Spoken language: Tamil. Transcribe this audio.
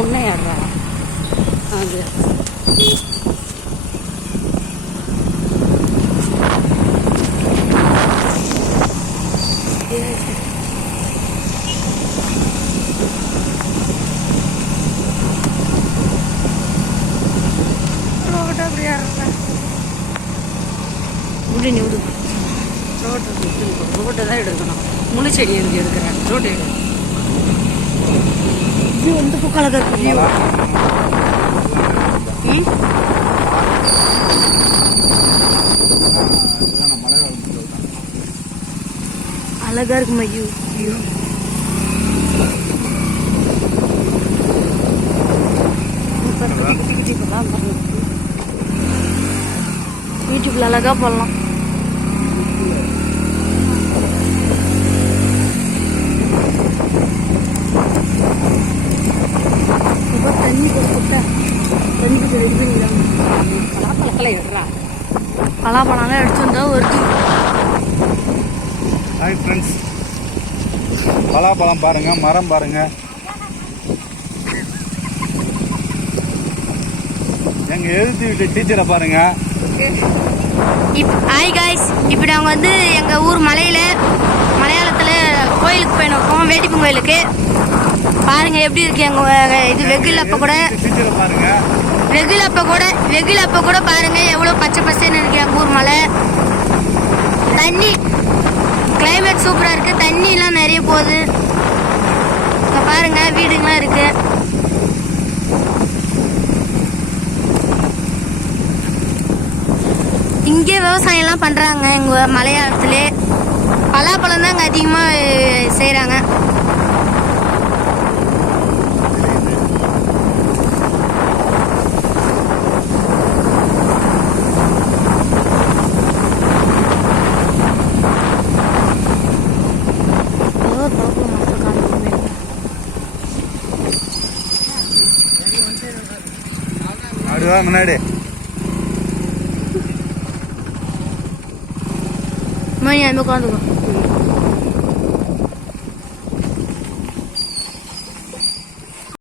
ஒன்றே ஆடுறா அது ரோட்டை அப்படி ஆடுறேன் முடி நீ விடு ரோட்டை தான் எடுக்கணும் முழு செடி எதுக்கு எடுக்கிறேன் ரோட்டை எடு வியூ வந்து பக்கம் அழகா இருக்கு வியூ அழகா இருக்குமா வியூ வியூ யூடியூப்ல அழகா போடலாம். தண்ணி கொடுத்தா தண்ணி கொஞ்சம் ரெடி பண்ணிக்கலாம். பலாப்பழக்கெல்லாம் எடுறா பலாப்பழம்லாம் எடுத்து வந்தா வருது. ஹாய் ஃப்ரெண்ட்ஸ், பலாப்பழம் பாருங்க, மரம் பாருங்க. எங்க எழுதி வீட்டு டீச்சரை பாருங்க. ஹாய் காய்ஸ், இப்போ நாங்கள் வந்து எங்கள் ஊர் மலையாளத்தில் கோயிலுக்கு போயிருக்கோம், வேட்டிப்பன் கோயிலுக்கு. பாருங்க எப்படி இருக்கு எங்கள் இது வெயில் அப்போ கூட வெயில் அப்போ கூட பாருங்க எவ்வளோ பச்சை பசேன்னு இருக்கு எங்கள் ஊர் மலை. தண்ணி கிளைமேட் சூப்பராக இருக்கு, தண்ணிலாம் நிறைய போகுது. இங்கே பாருங்க வீடுங்களாம் இருக்கு. இங்கே விவசாயம்லாம் பண்ணுறாங்க. எங்கள் மலையாளத்துலே பலாப்பழம் தான் அங்கே அதிகமாக செய்கிறாங்க. அப்படிவா முன்னாடி மணி அது உட்காந்துக்கும்.